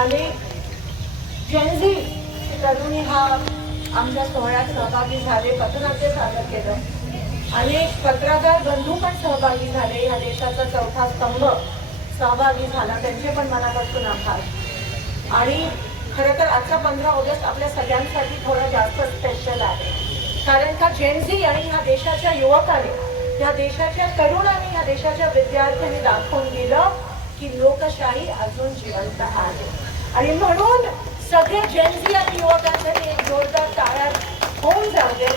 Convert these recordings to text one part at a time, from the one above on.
आणि जेनझी तरुणी हा आमच्या सोहळ्यात सहभागी झाले, पथनाट्य सादर केलं आणि पत्रकार बंधू पण सहभागी झाले. या देशाचा चौथा स्तंभ सहभागी झाला, त्यांचे पण मनापासून आभार. आणि खरं तर आजचा 15 ऑगस्ट आपल्या सगळ्यांसाठी थोडा जास्त स्पेशल आहे, कारण का जेनझी आणि ह्या देशाच्या युवकांनी, ह्या देशाच्या तरुणांनी, ह्या देशाच्या विद्यार्थ्यांनी दाखवून दिलं की लोकशाही अजून जिवंत आहे. आणि म्हणून सगळे जेनझी आणि युवकांसाठी एक जोरदार टाळ्या होऊन जाऊ दे.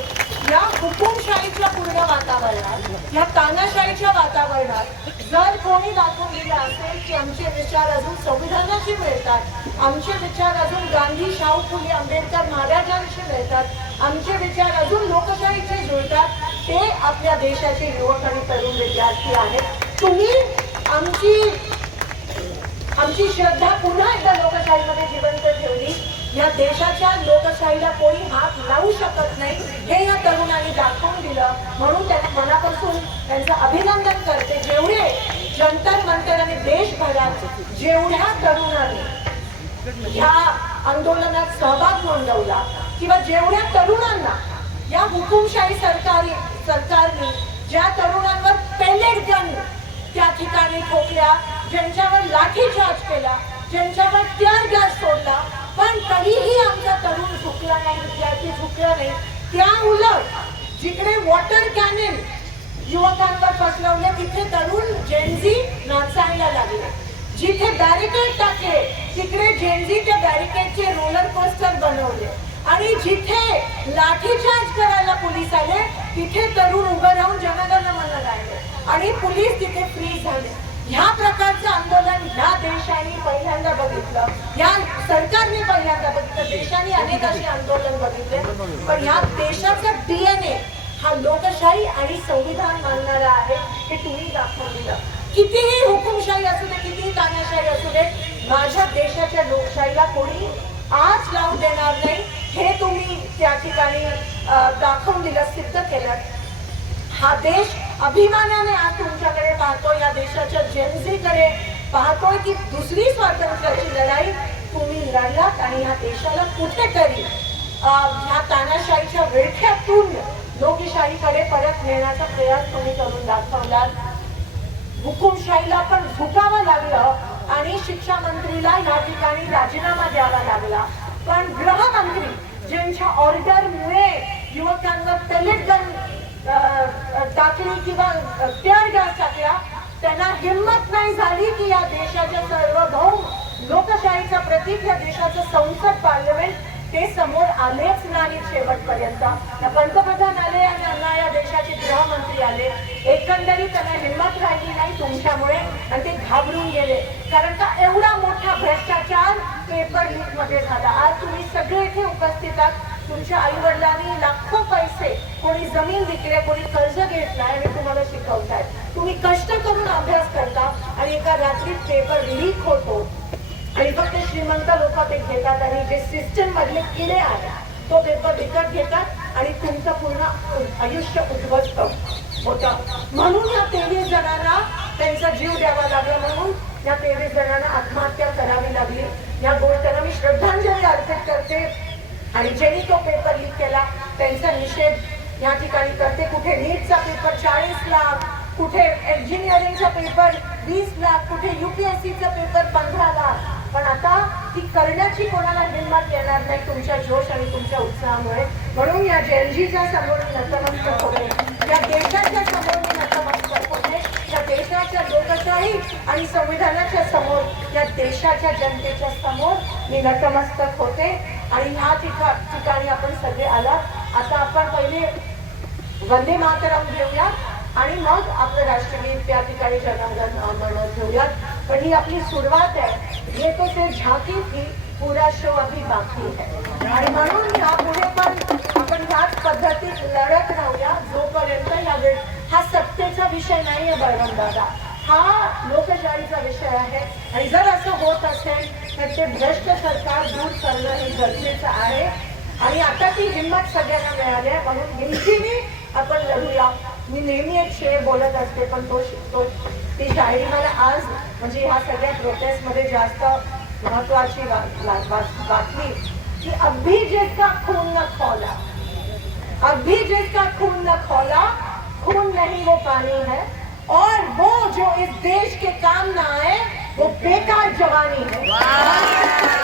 या हुकुमशाहीच्या पूर्ण वातावरणात, या तानाशाहीच्या वातावरणात जर कोणी दाखवून दिलं असेल की आमचे विचार अजून संविधानाशी मिळतात, आमचे विचार अजून गांधी, शाहू फुले, आंबेडकर महाराजांशी मिळतात, आमचे विचार अजून लोकशाहीचे जुळतात, ते आपल्या देशाचे युवक आणि तरुण विद्यार्थी आहेत. तुम्ही आमची श्रद्धा पुन्हा एकदा लोकशाहीमध्ये जिवंत ठेवली. या देशाच्या लोकशाहीला कोणी हात लावू शकत नाही हे या तरुणांनी दाखवून दिलं. म्हणून त्यांना मनापासून त्यांचं अभिनंदन करते. जेवढे जंतर मंतर आणि देशभरात जेवढ्या तरुणांनी या आंदोलनात सहभाग नोंदवला किंवा जेवढ्या तरुणांना या हुकुमशाही सरकारने ज्या तरुणांवर पेलेट गन त्या ठिकाणी ठोकल्या, ज्यांच्यावर लाठीचार्ज केला, ज्यांच्यावर टीअर गॅस सोडला, पण तरीही आमचा तरुण झुकला नाही, विद्यार्थी झुकला नाही. त्या उलट जिकडे वॉटर कॅनन युवकांवर पसरवले तिथे तरुण जेनझी नाचायला लागले. जिथे बॅरिकेड टाकले तिकडे जेनझीच्या बॅरिकेडचे रोलर कोस्टर बनवले आणि जिथे लाठीचार्ज करायला पोलीस आले तिथे तरुण उभं राहून जनगण मन गायले आणि पोलीस तिथे फ्रीज झाले. ह्या प्रकारचं आंदोलन ह्या देशाने पहिल्यांदा बघितलं, या सरकारने पहिल्यांदा बघितलं. देशाने अनेक असे आंदोलन बघितले, पण या देशाचा DNA हा लोकशाही आणि संविधान मानणारा आहे हे तुम्ही दाखवून दिलं. कितीही हुकुमशाही असू दे, कितीही तानाशाही असू दे, माझ्या देशाच्या लोकशाहीला कोणी आज लावून देणार नाही हे तुम्ही त्या ठिकाणी दाखवून दिलं, सिद्ध केलं. हा देश अभिमानाने आज तुमच्याकडे पाहतोय, या देशाच्या जेनझीकडे पाहतोय की दुसरी स्वातंत्र्याची लढाई तुम्ही लढलात आणि या देशाला कुठेतरी ह्या तानाशाहीच्या विळख्यातून लोकशाहीकडे परत नेण्याचा प्रयास तुम्ही करून दाखवलात. हुकुमशाहीला पण झुकावं लागलं आणि शिक्षा मंत्रीला या ठिकाणी राजीनामा द्यावा लागला, पण गृहमंत्री ज्यांच्या ऑर्डरमुळे युवकांवर पेलेट गन टाकली किंवा टीअर गॅस टाकला, त्यांना हिंमत नाही झाली की या देशाच्या सार्वभौम लोकशाहीचं प्रतीक या देशाचं संसद पार्लमेंट ते समोर आलेच नाही शेवटपर्यंत. पंतप्रधान आले आणि या देशाचे गृहमंत्री आले, एकंदरीत त्यांना हिंमत राहिली नाही तुमच्यामुळे आणि ते घाबरून गेले, कारण का एवढा मोठा भ्रष्टाचार पेपर लीक मध्ये झाला. आज तुम्ही सगळे इथे उपस्थित आहात. तुमच्या आई वडिलांनी लाखो पैसे, कोणी जमीन विकले, कोणी कर्ज घेतलाय आणि तुम्हाला शिकवताय. तुम्ही कष्ट करून अभ्यास करता आणि एका रात्रीत पेपर लीक होतो आणि फक्त श्रीमंत लोक ते घेतात आणि जे सिस्टम मधले किडे आहेत तो पेपर विकत घेतात आणि तुमचं पूर्ण आयुष्य उद्ध्वस्त होतं. म्हणून या 23 जणांना त्यांचा जीव द्यावा लागला, म्हणून या 23 जणांना आत्महत्या करावी लागली. या गोष्टीला मी श्रद्धांजली अर्पित करते आणि ज्यांनी तो पेपर लीक केला त्यांचा निषेध या ठिकाणी करते. कुठे नीटचा पेपर 40 लाख, कुठे इंजिनिअरिंगचा पेपर 20 लाख, कुठे UPSCचा पेपर 15 लाख. पण आता ती करण्याची कोणाला हिंमत येणार नाही तुमच्या जोश आणि तुमच्या उत्साहामुळे. म्हणून या जेनझीच्या समोर नतमस्तक होते, या देशाच्या समोर नतमस्तक होते, या देशाच्या लोकशाही आणि संविधानाच्या समोर, या देशाच्या जनतेच्या समोर मी नतमस्तक होते. आणि ह्या ठिकाणी आपण सगळे आलात. आता आपण पहिले वंदे मातरम घेऊया आणि मग आपलं राष्ट्रगीत त्या ठिकाणी जनगण म्हणत घेऊयात. पण ही आपली सुरुवात आहे, ये तो सिर्फ झांकी थी, पूरा शो अभी बाकी है. आणि म्हणून यापुढे पण आपण ह्याच पद्धतीत लढत राहूया जोपर्यंत हा सत्तेचा विषय नाहीये बळवंत दादा, हा लोकशाहीचा विषय आहे. आणि जर असं होत असेल तर ते भ्रष्ट सरकार दूर करणं हे गरजेचं आहे. आणि आता ती हिंमत सगळ्यांना मिळाली आहे, म्हणून हिमतीने आपण लढूया. मी नेहमी एक शेर बोलत असते, पण ती शायरी मला आज म्हणजे ह्या सगळ्या प्रोटेस्ट मध्ये जास्त महत्वाची बातमी कि अभी जिसका खून न खौला, अभी जिसका खून न खौला, खून नहीं वो पानी है, और वो जो इस देश के काम ना आए वो बेकार जवानी है।